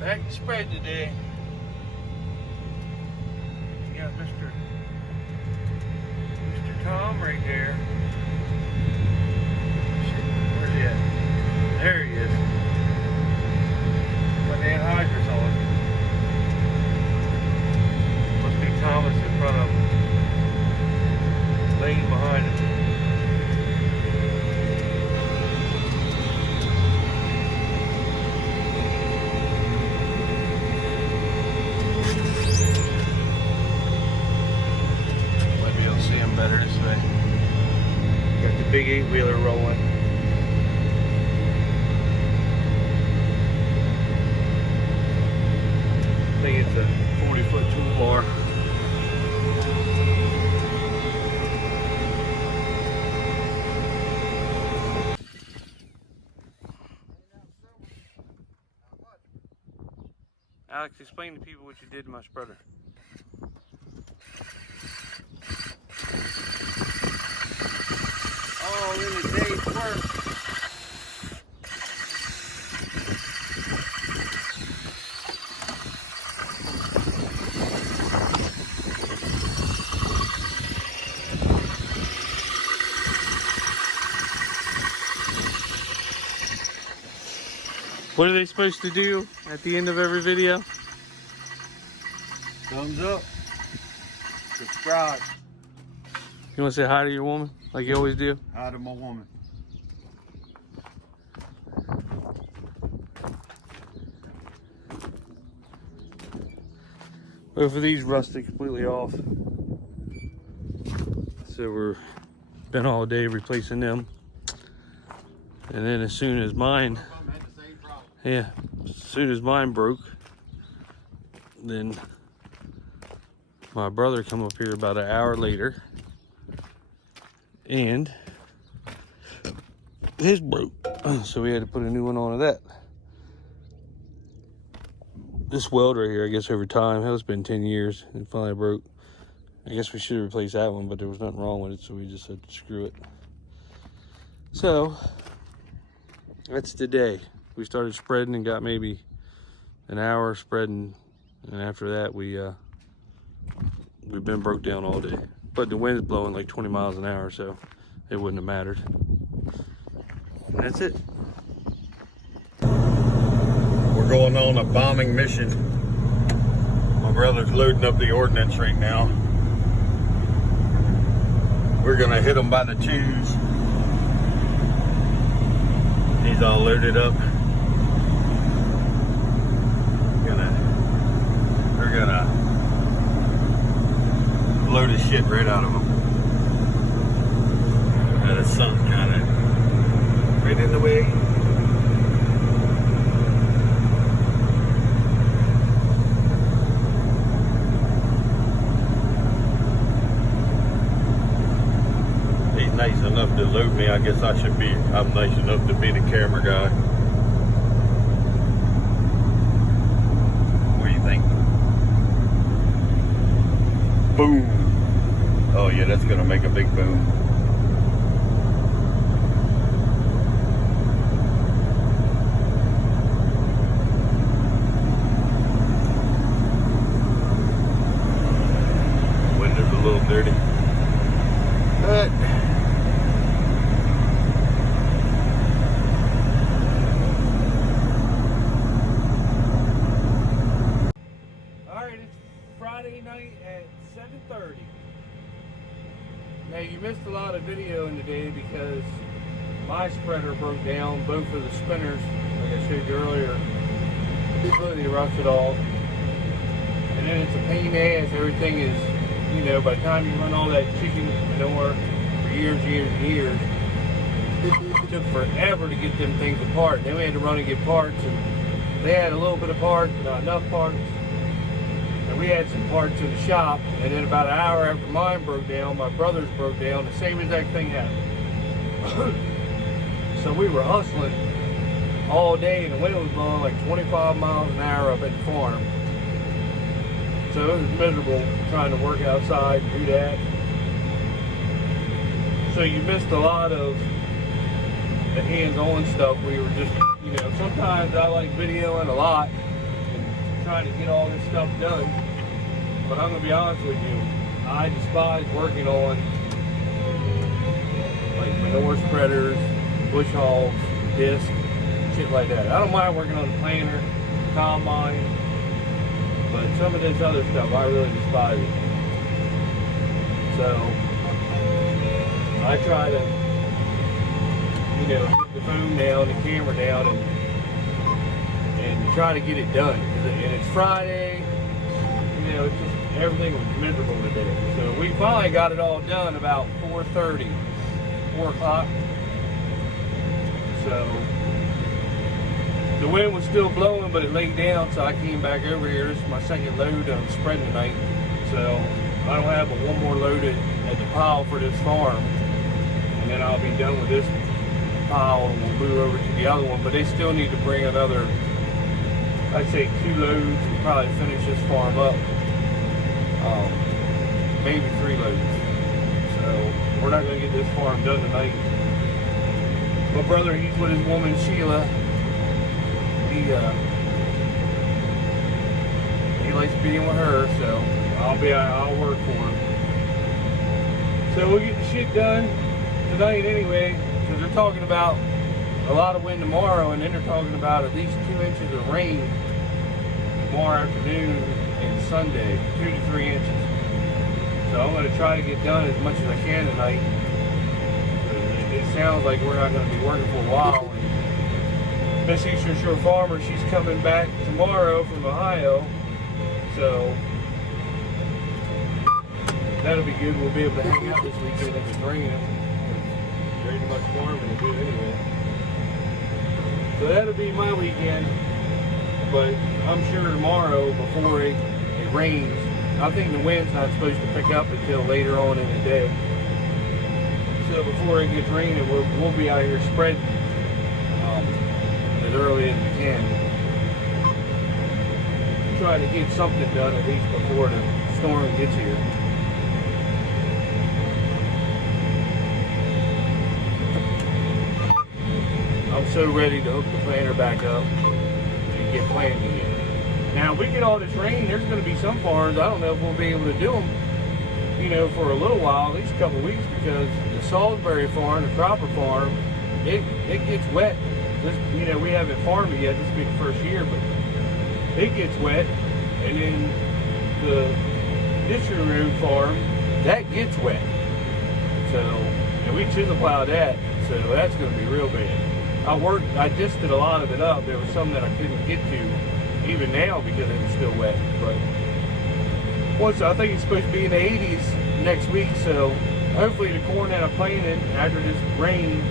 Back to spread today. You got Mr. Tom right there. Where's he at? There he is. Got the anhydrous on. Must be Thomas in front of him. Lane behind him. Better this way. Got the big 8-wheeler rolling. I think it's a 40-foot toolbar. Alex, explain to people what you did to my spreader. All in a day's work. What are they supposed to do at the end of every video? Thumbs up. Subscribe. You want to say hi to your woman, like you always do? Hi to my woman. Both of these rusted completely off. So we're been all day replacing them. And then as soon as mine, as soon as mine broke, then my brother come up here about an hour later. And his broke, so we had to put a new one on of that. This weld right here, I guess over time, it's been 10 years and finally broke. I guess we should have replaced that one, but there was nothing wrong with it, so we just had to screw it. So that's the day. We started spreading and got maybe an hour spreading, and after that we've been broke down all day. But the wind's blowing like 20 miles an hour, so it wouldn't have mattered. And that's it. We're going on a bombing mission. My brother's loading up the ordnance right now. We're gonna hit them by the twos. He's all loaded up. We're gonna blow the shit right out of them. Got a sun kind of right in the way. He's nice enough to load me. I guess I'm nice enough to be the camera guy. What do you think? Boom. Oh yeah, that's gonna make a big boom. Window's a little dirty. But alright, it's Friday night at 7:30. Now you missed a lot of video in the day because my spreader broke down, both of the spinners, like I showed you earlier, completely rusted off. And then it's a pain in the ass. Everything is, you know, by the time you run all that chicken manure for years and years, it took forever to get them things apart. Then we had to run and get parts, and they had a little bit of parts, not enough parts. And we had some parts in the shop, and then about an hour after mine broke down, my brother's broke down, the same exact thing happened. So we were hustling all day, and the wind was blowing like 25 miles an hour up at the farm. So it was miserable trying to work outside and do that. So you missed a lot of the hands-on stuff. We were just, you know, sometimes I like videoing a lot, and trying to get all this stuff done. But I'm gonna be honest with you, I despise working on like manure spreaders, bush hogs, disc, shit like that. I don't mind working on the planter, combine, but some of this other stuff I really despise it. So I try to, you know, put the phone down, the camera down, and try to get it done. And it's Friday, you know, it's just everything was miserable today. So we finally got it all done about 4:30, 4 o'clock. So the wind was still blowing, but it laid down, so I came back over here. This is my second load I'm spreading tonight. So I don't have but one more load at the pile for this farm. And then I'll be done with this pile and we'll move over to the other one. But they still need to bring another, I'd say 2 loads and probably finish this farm up. Maybe 3 loads. So we're not going to get this farm done tonight. My brother, he's with his woman Sheila. He likes being with her, so I'll work for him. So we'll get the shit done tonight anyway, because they're talking about a lot of wind tomorrow, and then they're talking about at least 2 inches of rain tomorrow afternoon and Sunday, 2 to 3 inches. So I'm going to try to get done as much as I can tonight. It sounds like we're not going to be working for a while. And Miss Eastern Shore Farmer, she's coming back tomorrow from Ohio, so that'll be good. We'll be able to hang out this weekend if it's raining. There ain't much farming to do anyway. So that'll be my weekend. But I'm sure tomorrow, before it rains, I think the wind's not supposed to pick up until later on in the day. So before it gets raining, we'll be out here spreading as early as we can. Try to get something done at least before the storm gets here. I'm so ready to hook the planter back up and get planting again. Now, if we get all this rain, there's going to be some farms, I don't know if we'll be able to do them, you know, for a little while, at least a couple of weeks, because the Salisbury farm, the Cropper farm, it gets wet. This, you know, we haven't farmed it yet, this will be the first year, but it gets wet. And then the Ditcher Road farm, that gets wet. So, and we chisel plowed that, so that's going to be real bad. I disted a lot of it up. There was some that I couldn't get to even now because it was still wet. But once, I think it's supposed to be in the 80s next week, so hopefully the corn that I planted after this rain,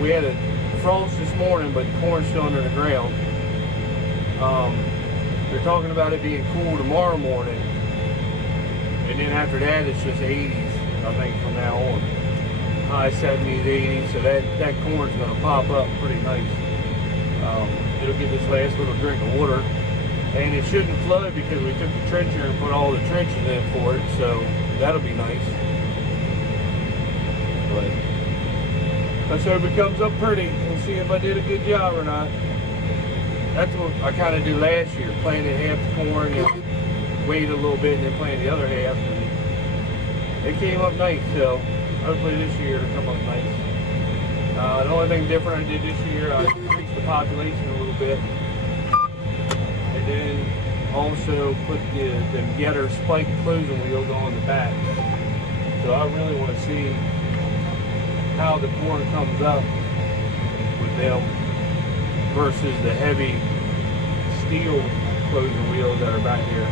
we had a frost this morning, but the corn's still under the ground. They're talking about it being cool tomorrow morning, and then after that it's just 80s, I think, from now on. High 70s, 80s, so that corn's going to pop up pretty nice. It'll get this last little drink of water, and it shouldn't flood because we took the trencher and put all the trenches in for it, so that'll be nice. But let's hope it comes up pretty. We'll see if I did a good job or not. That's what I kind of did last year. Planted half the corn and waited a little bit and then planted the other half. And it came up nice, so hopefully this year it'll come up nice. The only thing different I did this year, I increased the population a little bit. And then also put the Getter spike closing wheels on the back. So I really want to see how the corn comes up with them versus the heavy steel closing wheels that are back here.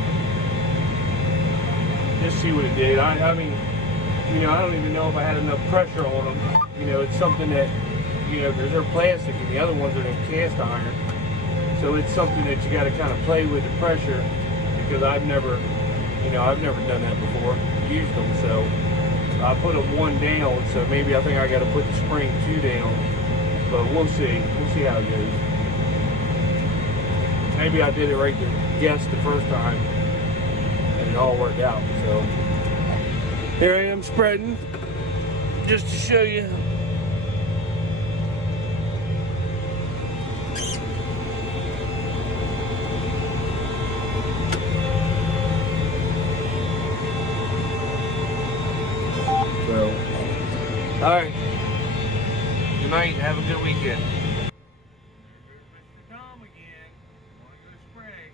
Just see what it did. I mean, you know, I don't even know if I had enough pressure on them. You know, it's something that, you know, because they're plastic and the other ones are in cast iron. So it's something that you got to kind of play with the pressure, because I've never done that before, used them. So I put them 1 down, so maybe I think I got to put the spring 2 down. But we'll see. We'll see how it goes. Maybe I did it right to guess the first time, and it all worked out. So here I am spreading, just to show you. Alright. Good night. Have a good weekend. There's Mr. Tom again. Want to go spray.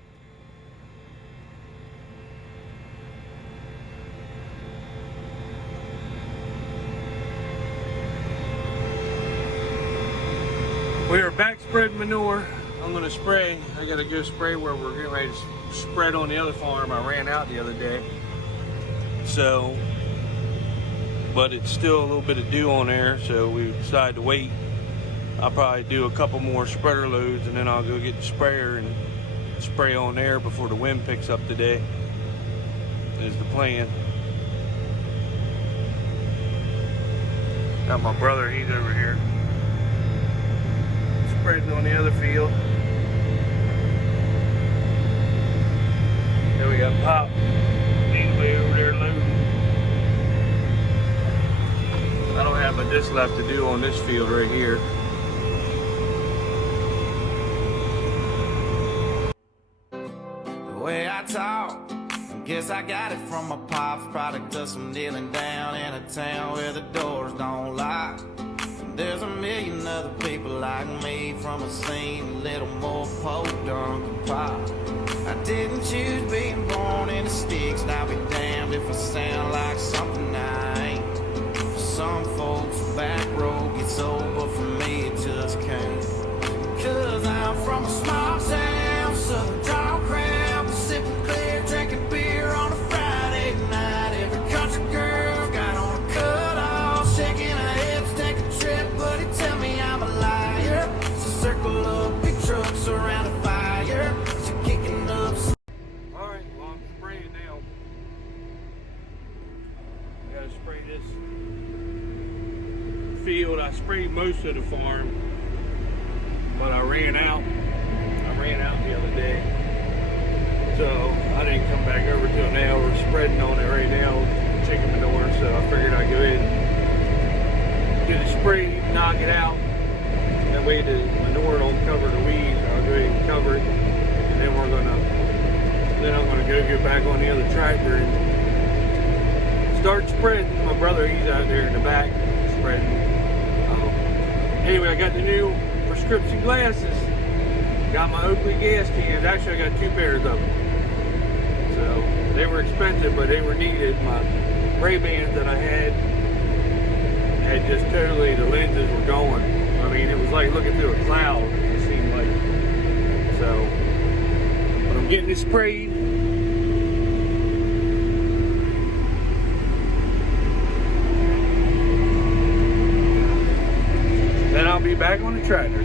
We are back spreading manure. I'm gonna spray. I gotta go spray where we're getting ready to spread on the other farm. I ran out the other day. So, but it's still a little bit of dew on there, so we decided to wait. I'll probably do a couple more spreader loads and then I'll go get the sprayer and spray on there before the wind picks up today, is the plan. Got my brother, he's over here. Spreading on the other field. There we got Pop. He's way over there loading. I don't have a disc left to do on this field right here. The way I talk, guess I got it from my pops. Product of some kneeling down in a town where the doors don't lock. There's a million other people like me from a scene a little more podunk pop. I didn't choose being born in the sticks, and I'll be damned if I sound like something I ain't. For some folks, the back road gets old, but for me it just can't. Cause I'm from a small town, southern dog crowd, sipping clear, drinking beer on a Friday night. Every country girl got on a cut-off, shaking her hips, taking a trip, but he tell me I'm a liar. So circle up big trucks around a fire, she kicking up. Alright, well I'm spraying now. I gotta spray this field. I sprayed most of the farm, but I ran out. I ran out the other day, so I didn't come back over till now. We're spreading on it right now, chicken manure, so I figured I'd go ahead and get a spray, knock it out. That way the manure don't cover the weeds. I'll go ahead and cover it, and then I'm gonna go back on the other tractor and start spreading. My brother, he's out there in the back spreading. Anyway, I got the new prescription glasses. Got my Oakley gas cans. Actually, I got 2 pairs of them. So they were expensive, but they were needed. My Ray-Bans that I had just totally, the lenses were going. I mean, it was like looking through a cloud, it seemed like. So, but I'm getting it sprayed. Then I'll be back on the tractor.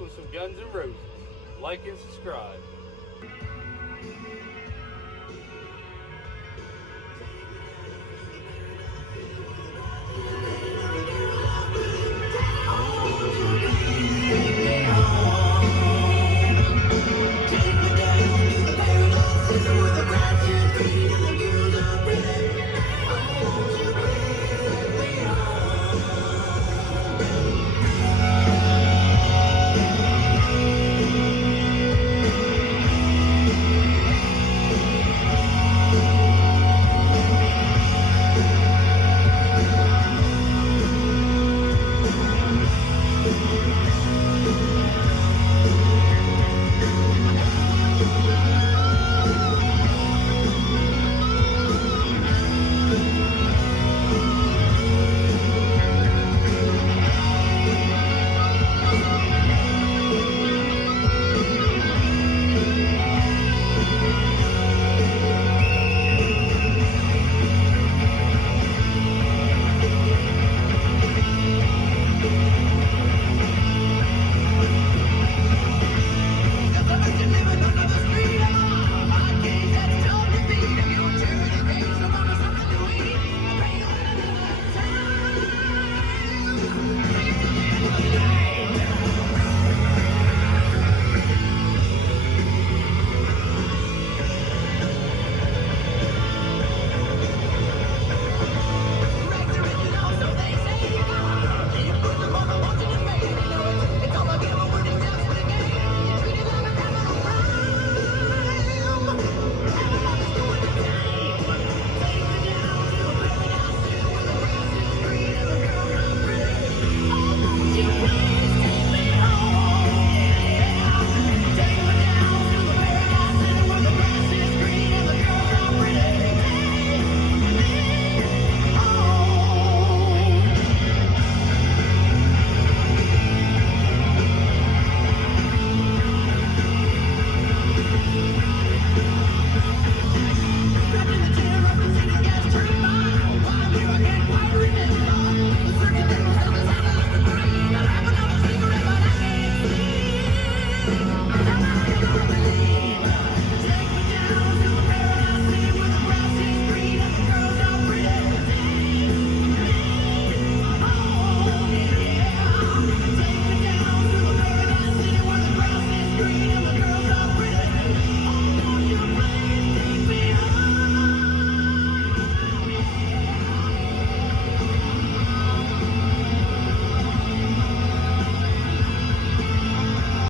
With some Guns N' Roses. Like and subscribe.